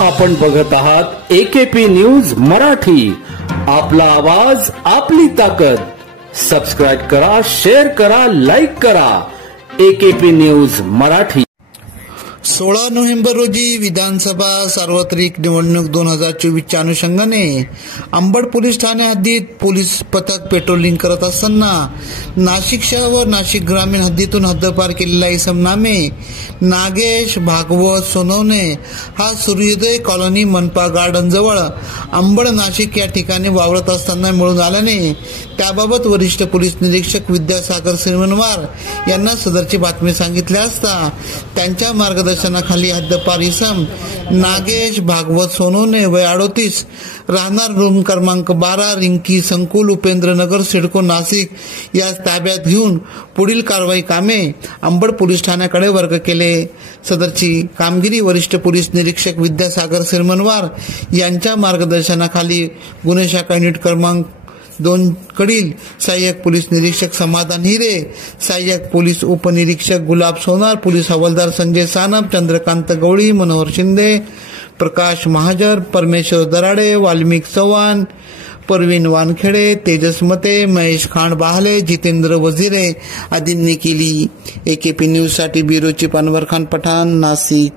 आपण बघत आहात एकेपी न्यूज मराठी. आपला आवाज आपली ताकद. सबस्क्राइब करा, शेअर करा, लाईक करा. AKP news Marathi. 16 नोव्हेंबर रोजी विधानसभा सार्वत्रिक निवडणूक 2024च्या अनुषंगाने अंबड पोलीस ठाणे हद्दीत पोलीस पथक पेट्रोलिंग करत असताना नाशिक शहर व नाशिक ग्रामीण हद्दीतून हद्दपार केलेला इसम नामे नागेश भागवत सोनवणे हा सूर्योदय कॉलनी मनपा गार्डन जवळ अंबड नाशिक या ठिकाणी वावरत असताना मिळून आल्याने त्याबाबत वरिष्ठ पोलीस निरीक्षक विद्यासागर श्रीमनवार यांना सदरची बातमी सांगितली असता त्यांच्या मार्गदर्शनाखाली हद्दपार इसम नागेश भागवत सोनवणे वय 38 राहणार रूम क्रमांक 12 रिंकी संकुल उपेंद्रनगर सिडको नाशिक या ताब्यात घेऊन पुढील कारवाई कामे अंबड पोलीस ठाण्याकडे वर्ग केले. सदरची कामगिरी वरिष्ठ पोलीस निरीक्षक विद्यासागर श्रीमनवार यांच्या मार्गदर्शनाखाली गुन्हे शाखा युनिट क्रमांक 2 कडील सहाय्यक पोलीस निरीक्षक समाधान हिरे, सहाय्यक पोलीस उपनिरीक्षक गुलाब सोनार, पोलीस हवालदार संजय सानप, चंद्रकांत गवळी, मनोहर शिंदे, प्रकाश महाजर, परमेश्वर दराडे, वाल्मिक चव्हाण, परवीन वानखेडे, तेजस मते, महेश खांड बाहले, जितेंद्र वझिरे आदींनी केली. एकेपी न्यूज साठी ब्युरो चीफ अनवर खान पठाण, नाशिक.